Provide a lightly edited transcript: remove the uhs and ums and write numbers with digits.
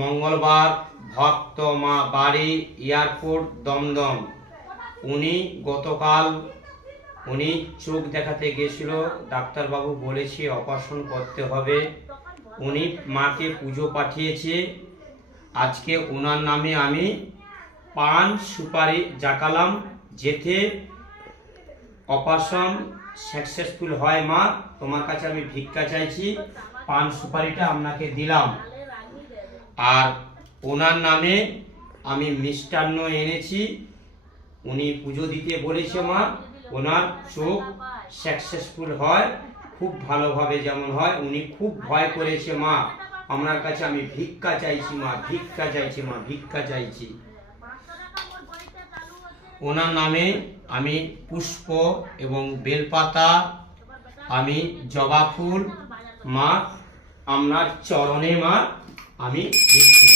মঙ্গলবার ভক্ত মা বাড়ি এয়ারপোর্ট দমদম। উনি গতকাল চোখ দেখাতে গেছিল, ডাক্তারবাবু বলেছে অপারেশন করতে হবে। উনি মাকে পুজো পাঠিয়েছে। আজকে ওনার নামে আমি পান সুপারি জাগালাম, যেতে অপারেশন সাকসেসফুল হয়। মা, তোমার কাছে আমি ভিক্ষা চাইছি, পান সুপারিটা আপনাকে দিলাম। আর ওনার নামে আমি মিষ্টান্ন এনেছি, উনি পুজো দিতে বলেছে। মা, ওনার চোখ সাকসেসফুল হয়, খুব ভালোভাবে যেমন হয়। উনি খুব ভয় করেছে। মা, আপনার কাছে আমি ভিক্ষা চাইছি। মা, ভিক্ষা চাইছি। মা, ভিক্ষা চাইছি। ওনার নামে আমি পুষ্প এবং বেলপাতা, আমি জবা ফুল, মা আপনার চরণে মা আমি দিচ্ছি।